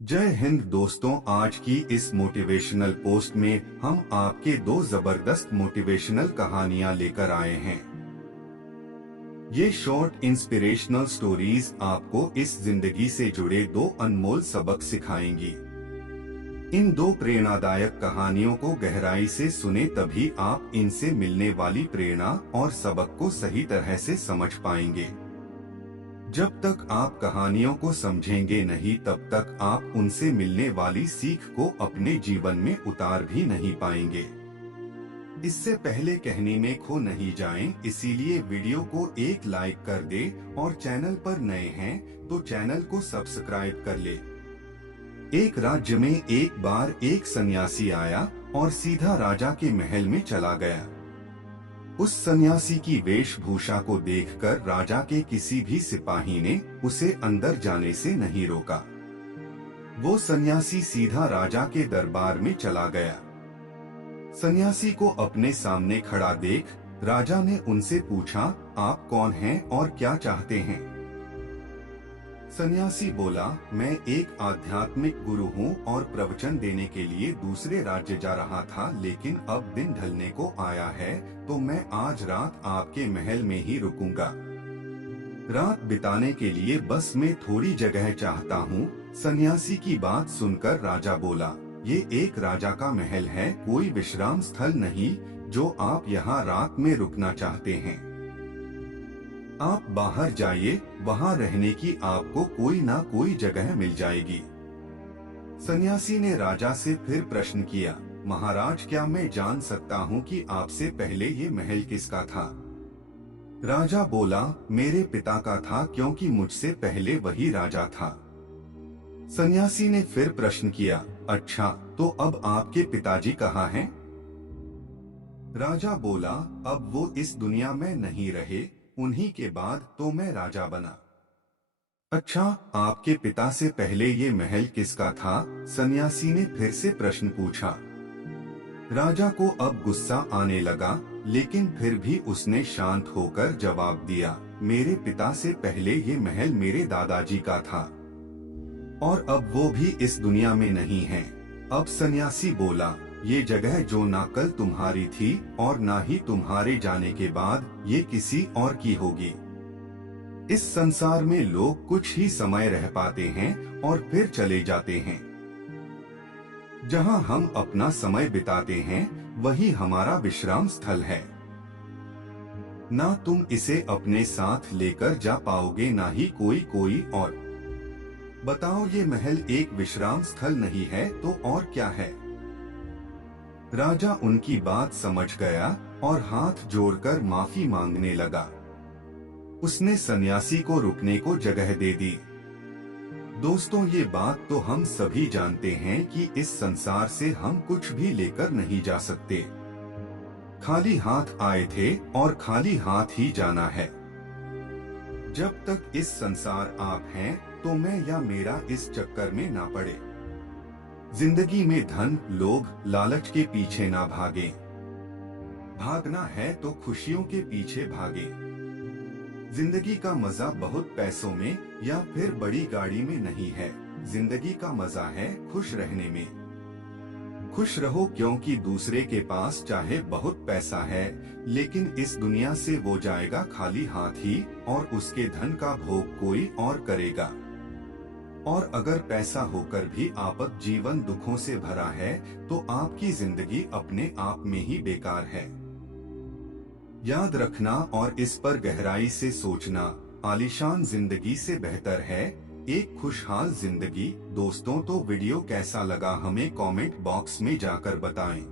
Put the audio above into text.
जय हिंद दोस्तों, आज की इस मोटिवेशनल पोस्ट में हम आपके दो जबरदस्त मोटिवेशनल कहानियां लेकर आए हैं। ये शॉर्ट इंस्पिरेशनल स्टोरीज आपको इस जिंदगी से जुड़े दो अनमोल सबक सिखाएंगी। इन दो प्रेरणादायक कहानियों को गहराई से सुने, तभी आप इनसे मिलने वाली प्रेरणा और सबक को सही तरह से समझ पाएंगे। जब तक आप कहानियों को समझेंगे नहीं, तब तक आप उनसे मिलने वाली सीख को अपने जीवन में उतार भी नहीं पाएंगे। इससे पहले कहने में खो नहीं जाएं, इसीलिए वीडियो को एक लाइक कर दे और चैनल पर नए हैं तो चैनल को सब्सक्राइब कर ले। एक राज्य में एक बार एक सन्यासी आया और सीधा राजा के महल में चला गया। उस सन्यासी की वेशभूषा को देखकर राजा के किसी भी सिपाही ने उसे अंदर जाने से नहीं रोका। वो सन्यासी सीधा राजा के दरबार में चला गया। सन्यासी को अपने सामने खड़ा देख राजा ने उनसे पूछा, आप कौन हैं और क्या चाहते हैं? सन्यासी बोला, मैं एक आध्यात्मिक गुरु हूँ और प्रवचन देने के लिए दूसरे राज्य जा रहा था, लेकिन अब दिन ढलने को आया है तो मैं आज रात आपके महल में ही रुकूंगा। रात बिताने के लिए बस में थोड़ी जगह चाहता हूँ। सन्यासी की बात सुनकर राजा बोला, ये एक राजा का महल है, कोई विश्राम स्थल नहीं जो आप यहाँ रात में रुकना चाहते हैं। आप बाहर जाइए, वहाँ रहने की आपको कोई ना कोई जगह मिल जाएगी। सन्यासी ने राजा से फिर प्रश्न किया, महाराज, क्या मैं जान सकता हूँ कि आपसे पहले ये महल किसका था? राजा बोला, मेरे पिता का था, क्योंकि मुझसे पहले वही राजा था। सन्यासी ने फिर प्रश्न किया, अच्छा, तो अब आपके पिताजी कहाँ हैं? राजा बोला, अब वो इस दुनिया में नहीं रहे, उन्हीं के बाद तो मैं राजा बना। अच्छा, आपके पिता से पहले ये महल किसका था? सन्यासी ने फिर से प्रश्न पूछा। राजा को अब गुस्सा आने लगा, लेकिन फिर भी उसने शांत होकर जवाब दिया, मेरे पिता से पहले ये महल मेरे दादाजी का था और अब वो भी इस दुनिया में नहीं है। अब सन्यासी बोला, ये जगह जो ना कल तुम्हारी थी और ना ही तुम्हारे जाने के बाद ये किसी और की होगी। इस संसार में लोग कुछ ही समय रह पाते हैं और फिर चले जाते हैं। जहां हम अपना समय बिताते हैं वही हमारा विश्राम स्थल है। ना तुम इसे अपने साथ लेकर जा पाओगे, ना ही कोई और। बताओ, ये महल एक विश्राम स्थल नहीं है तो और क्या है? राजा उनकी बात समझ गया और हाथ जोड़कर माफी मांगने लगा। उसने सन्यासी को रुकने को जगह दे दी। दोस्तों, ये बात तो हम सभी जानते हैं कि इस संसार से हम कुछ भी लेकर नहीं जा सकते। खाली हाथ आए थे और खाली हाथ ही जाना है। जब तक इस संसार आप हैं तो मैं या मेरा इस चक्कर में ना पड़े। जिंदगी में धन, लोभ, लालच के पीछे ना भागे। भागना है तो खुशियों के पीछे भागे। जिंदगी का मजा बहुत पैसों में या फिर बड़ी गाड़ी में नहीं है। जिंदगी का मजा है खुश रहने में। खुश रहो, क्योंकि दूसरे के पास चाहे बहुत पैसा है, लेकिन इस दुनिया से वो जाएगा खाली हाथ ही और उसके धन का भोग कोई और करेगा। और अगर पैसा होकर भी आपका जीवन दुखों से भरा है तो आपकी जिंदगी अपने आप में ही बेकार है। याद रखना और इस पर गहराई से सोचना, आलीशान जिंदगी से बेहतर है एक खुशहाल जिंदगी। दोस्तों, तो वीडियो कैसा लगा हमें कमेंट बॉक्स में जाकर बताएं।